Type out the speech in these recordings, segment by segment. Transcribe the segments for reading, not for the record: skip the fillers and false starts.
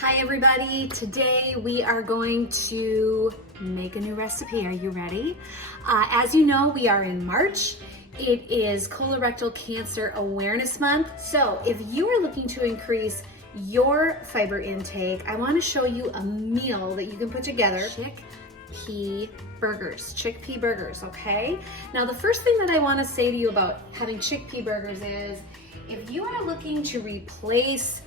Hi everybody, today we are going to make a new recipe. Are you ready? As you know, we are in March. It is Colorectal Cancer Awareness Month. So if you are looking to increase your fiber intake, I want to show you a meal that you can put together. Chickpea burgers, okay? Now the first thing that I want to say to you about having chickpea burgers is if you are looking to replace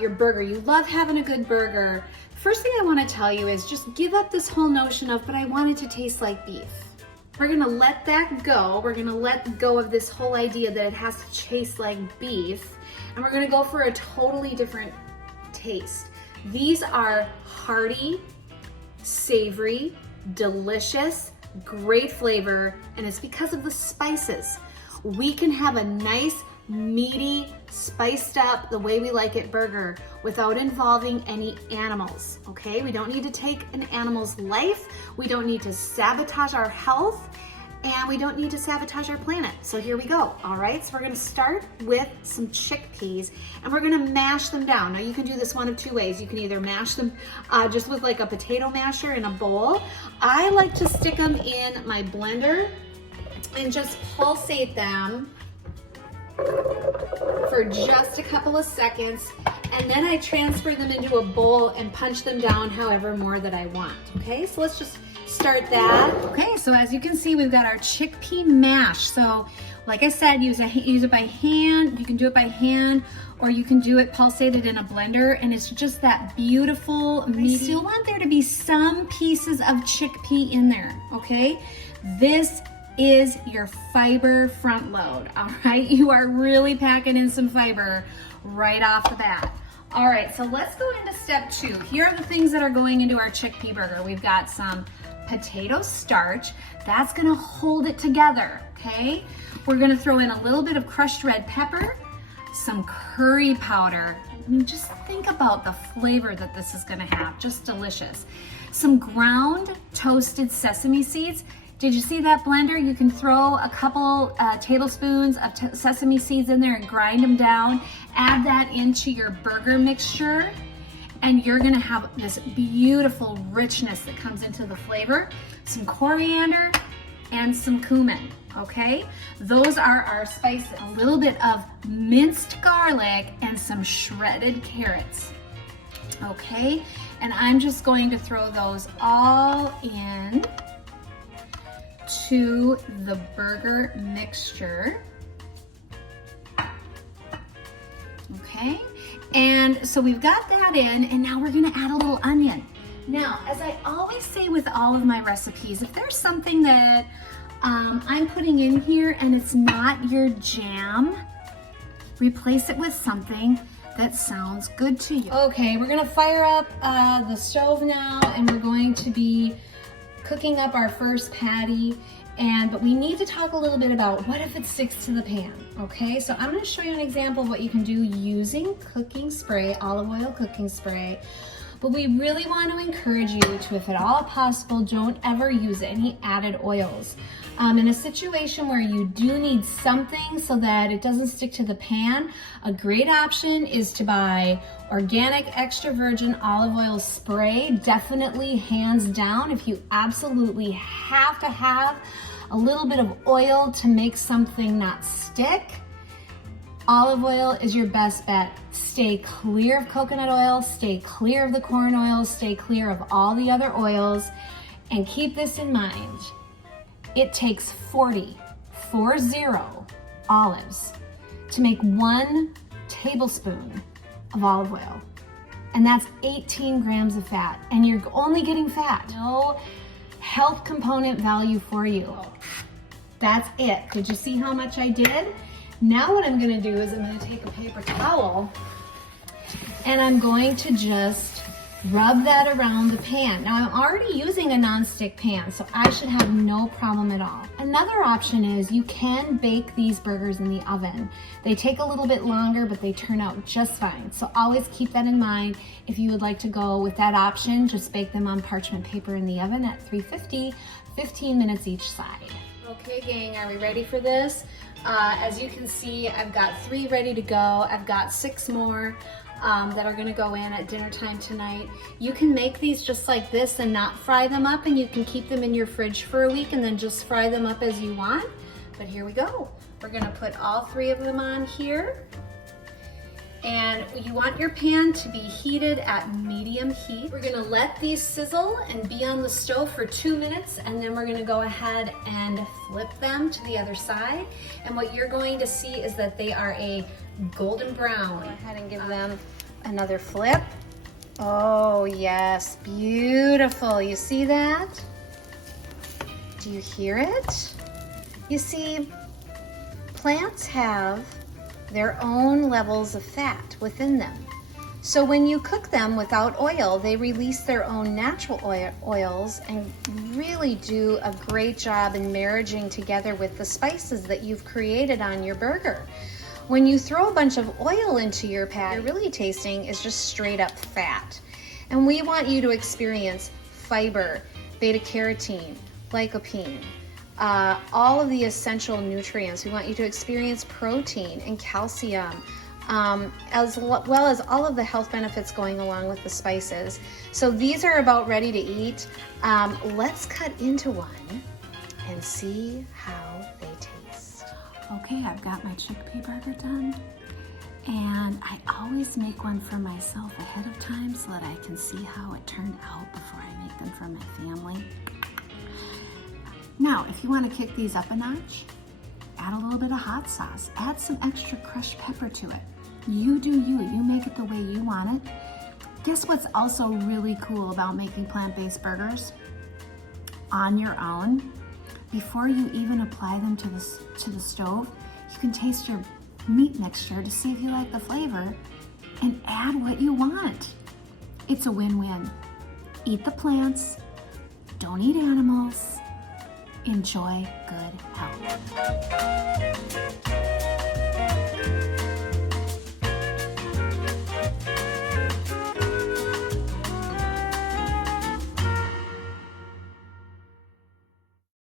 your burger, you love having a good burger, first thing I want to tell you is just give up this whole notion of, but I want it to taste like beef. We're gonna let that go. We're gonna let go of this whole idea that it has to taste like beef, and we're gonna go for a totally different taste. These are hearty, savory, delicious, great flavor, and it's because of the spices. We can have a nice, meaty, spiced up, the way we like it burger without involving any animals, okay? We don't need to take an animal's life, we don't need to sabotage our health, and we don't need to sabotage our planet. So here we go, all right? So we're gonna start with some chickpeas and we're gonna mash them down. Now you can do this one of two ways. You can either mash them just with like a potato masher in a bowl. I like to stick them in my blender and just pulsate them for just a couple of seconds, and then I transfer them into a bowl and punch them down however more that I want, okay? So let's just start that. Okay, so as you can see, we've got our chickpea mash. So like I said, use it by hand. You can do it by hand, or you can do it pulsated in a blender, and it's just that beautiful meaty. I still want there to be some pieces of chickpea in there, okay? This is your fiber front load, all right? You are really packing in some fiber right off the bat. All right, so let's go into step 2. Here are the things that are going into our chickpea burger. We've got some potato starch. That's gonna hold it together, okay? We're gonna throw in a little bit of crushed red pepper, some curry powder. I mean, just think about the flavor that this is gonna have, just delicious. Some ground toasted sesame seeds. Did you see that blender? You can throw a couple tablespoons of sesame seeds in there and grind them down. Add that into your burger mixture, and you're gonna have this beautiful richness that comes into the flavor. Some coriander and some cumin, okay? Those are our spices. A little bit of minced garlic and some shredded carrots, okay? And I'm just going to throw those all in to the burger mixture. Okay, and so we've got that in, and now we're gonna add a little onion. Now, as I always say with all of my recipes, if there's something that I'm putting in here and it's not your jam, replace it with something that sounds good to you. Okay, we're gonna fire up the stove now, and we're going to be cooking up our first patty, but we need to talk a little bit about what if it sticks to the pan, okay? So I'm gonna show you an example of what you can do using cooking spray, olive oil cooking spray, but we really want to encourage you to, if at all possible, don't ever use any added oils. In a situation where you do need something so that it doesn't stick to the pan, a great option is to buy organic extra virgin olive oil spray. Definitely, hands down, if you absolutely have to have a little bit of oil to make something not stick, olive oil is your best bet. Stay clear of coconut oil, stay clear of the corn oil, stay clear of all the other oils, and keep this in mind. It takes 40 olives to make 1 tablespoon of olive oil. And that's 18 grams of fat. And you're only getting fat. No health component value for you. That's it. Did you see how much I did? Now what I'm gonna do is I'm gonna take a paper towel and I'm going to just rub that around the pan. Now I'm already using a nonstick pan, so I should have no problem at all. Another option is you can bake these burgers in the oven. They take a little bit longer, but they turn out just fine. So always keep that in mind. If you would like to go with that option, just bake them on parchment paper in the oven at 350, 15 minutes each side. Okay gang, are we ready for this? As you can see, I've got 3 ready to go. I've got 6 more. that are gonna go in at dinner time tonight. You can make these just like this and not fry them up, and you can keep them in your fridge for a week and then just fry them up as you want. But here we go. We're gonna put all 3 of them on here. And you want your pan to be heated at medium heat. We're gonna let these sizzle and be on the stove for 2 minutes, and then we're gonna go ahead and flip them to the other side. And what you're going to see is that they are a golden brown. Go ahead and give them another flip. Oh yes, beautiful. You see that? Do you hear it? You see, plants have their own levels of fat within them. So when you cook them without oil, they release their own natural oils and really do a great job in marrying together with the spices that you've created on your burger. When you throw a bunch of oil into your pat, you're really tasting is just straight up fat. And we want you to experience fiber, beta carotene, lycopene, all of the essential nutrients. We want you to experience protein and calcium, as well as all of the health benefits going along with the spices. So these are about ready to eat. Let's cut into one and see how they taste. Okay, I've got my chickpea burger done. And I always make one for myself ahead of time so that I can see how it turned out before I make them for my family. Now, if you want to kick these up a notch, add a little bit of hot sauce. Add some extra crushed pepper to it. You do you. You make it the way you want it. Guess what's also really cool about making plant-based burgers on your own? Before you even apply them to the stove, you can taste your meat mixture to see if you like the flavor and add what you want. It's a win-win. Eat the plants, don't eat animals, enjoy good health.